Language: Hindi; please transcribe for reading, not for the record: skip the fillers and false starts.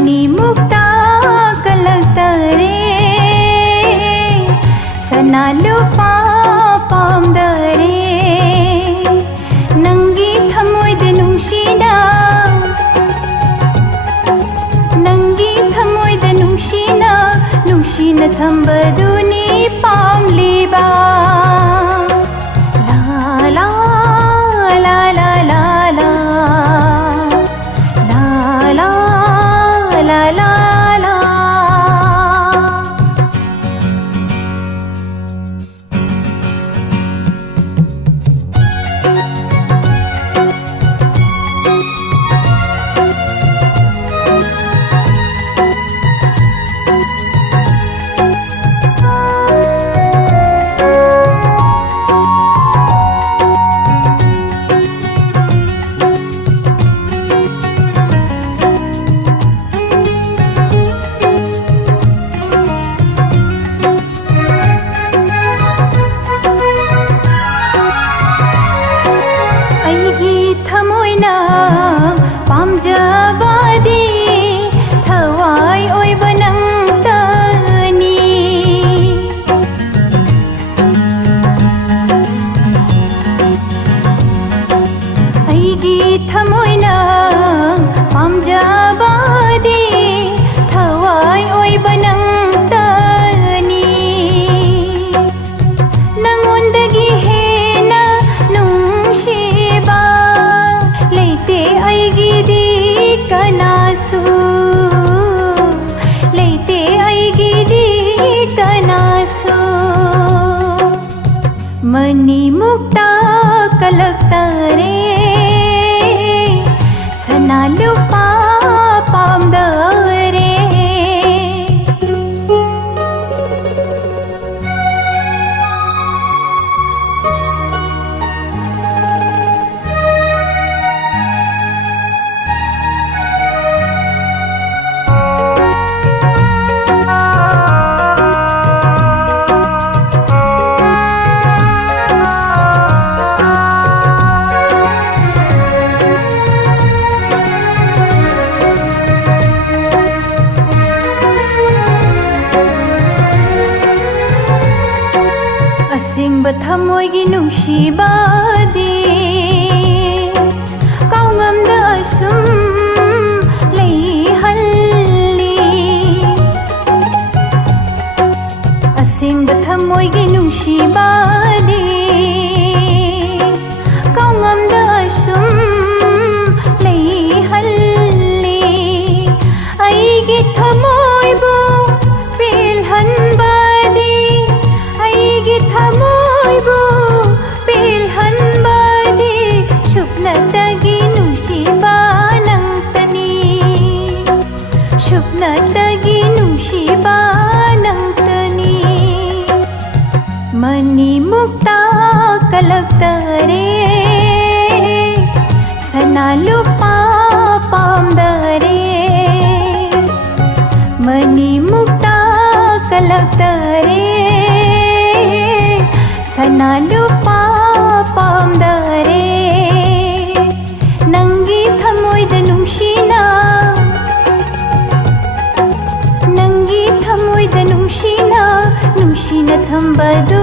मनी मुक्ता कलक्तरे सना लुपा पामदरे नंगी थमोइद नुंशीना नंगी थमोइद नुंशीना नुंशीना थंबदुनी पामलीबा ला ला ला ला ला ला ला ला थमोइना पामजबादी थवाई ओइबा नंतनी अइगी थमोइना पामजबादी थवाई ओइबा नंतनी नंगोंदगी हेना नुंशीबा ऐगिदी कनासु लेते ऐगिदी कनासु मनी मुक्ता कलक्तरे सना लुपा पामदरे ꯑꯁꯦꯡꯕ ꯊꯃꯣꯏꯒꯤ ꯅꯨꯡꯁꯤꯕꯗꯤ ꯀꯥꯎꯉꯝꯗ ꯑꯁꯨꯝ ꯂꯩꯍꯜꯂꯤ ꯑꯁꯦꯡꯕ ꯊꯃꯣꯏꯒꯤ ꯅꯨꯡꯁꯤꯕꯗꯤ ꯀꯥꯎꯉꯝꯗ ꯑꯁꯨꯝ ꯂꯩꯍꯜꯂꯤ ꯑꯩꯒꯤ ꯊꯃꯣꯏꯕꯨ ꯄꯦꯜꯍꯟꯕꯗꯤ ꯑꯩꯒꯤ ꯊꯃꯣꯏꯕꯨ ꯄꯦꯜꯍꯟꯕꯗꯤ ꯁꯨꯞꯅꯇꯒꯤ ꯅꯨꯡꯁꯤꯕ ꯅꯪꯇꯅꯤ ꯁꯨꯞꯅꯇꯒꯤ ꯅꯨꯡꯁꯤꯕ ꯅꯪꯇꯅꯤ मनी मुक्ता कलक्तरे सना लुपा पामदरे मनी मुक्ता कलक्तरे सना लुपा पामदरे नंगी थमोइद नुंशीना नंगी थमोइद नुंशीना नुंशीना थंबदु